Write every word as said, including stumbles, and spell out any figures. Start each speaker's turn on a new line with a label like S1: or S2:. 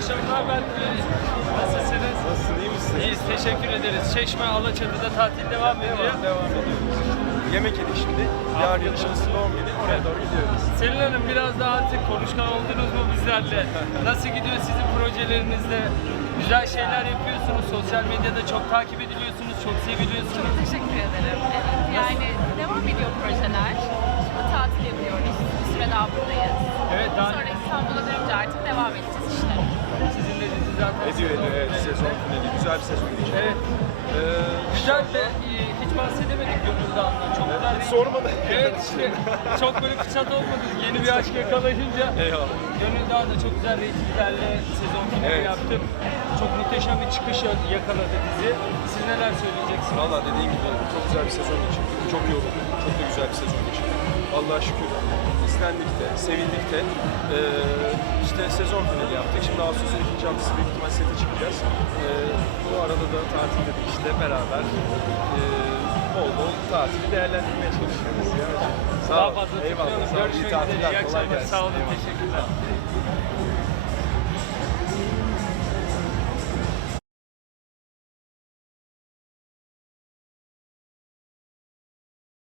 S1: akşamlar Berk Bey. Nasılsınız?
S2: Nasılsın, iyi misin?
S1: İyiyiz, teşekkür ederiz. Çeşme, Alaçatı'da tatil devam ediyor.
S2: Devam, devam ediyoruz. Yemek yedik şimdi. Bir arkadaşımızın doğum günü. Oraya doğru gidiyoruz.
S1: Selin Hanım, biraz daha artık konuşkan oldunuz mu bizlerle? Nasıl gidiyor sizin projelerinizde? Güzel şeyler yapıyorsunuz, sosyal medyada çok takip ediliyorsunuz, çok seviliyorsunuz.
S3: Çok teşekkür ederim. Evet, yani devam ediyor projeler. Şimdi tatil yapıyoruz. Bir süre daha buradayız.
S1: Evet, daha
S3: Sonra İstanbul'a dönünce artık devam edeceğiz işte.
S1: sizin de dizi zaten.
S2: Ediyor, ediyor. Evet, sezon finali. Güzel bir sezon geçti.
S1: Evet.
S2: Ee,
S1: Güzel ve e, hiç bahsedemedik Gönül Dağı'ndan. Çok güzel.
S2: hiç sormadı.
S1: Evet işte çok böyle fırsat olmadı. Yeni bir aşk yakalayınca
S2: Eyvallah.
S1: Gönül Dağı'da çok güzel reytinglerle sezon finali
S2: Evet.
S1: yaptım. Çok muhteşem bir çıkış yakaladı dizi. Siz neler söyleyeceksiniz?
S2: Valla dediğim gibi çok güzel bir sezon geçirdik. Çok yorulduk. Çok da güzel bir sezon geçirdik. Allah'a şükür istendik de, sevildik de. Ee, işte sezon finali yaptık. Şimdi Ağustos'un ikinci haftası büyük ihtimal sete çıkacağız. Ee, bu arada da tatilde de işte beraber e, bol bol tatili değerlendirmeye çalışıyoruz. Ya. Sağ
S1: Daha
S2: ol.
S1: fazla
S2: Eyvallah.
S1: tutmayalım.
S2: Sağ ol. İyi
S1: Görüşmek üzere.
S2: tatiller.
S1: İyi
S2: Kolay
S1: akşamlar.
S2: gelsin.
S1: Sağ olun.
S2: Eyvallah.
S1: Teşekkürler.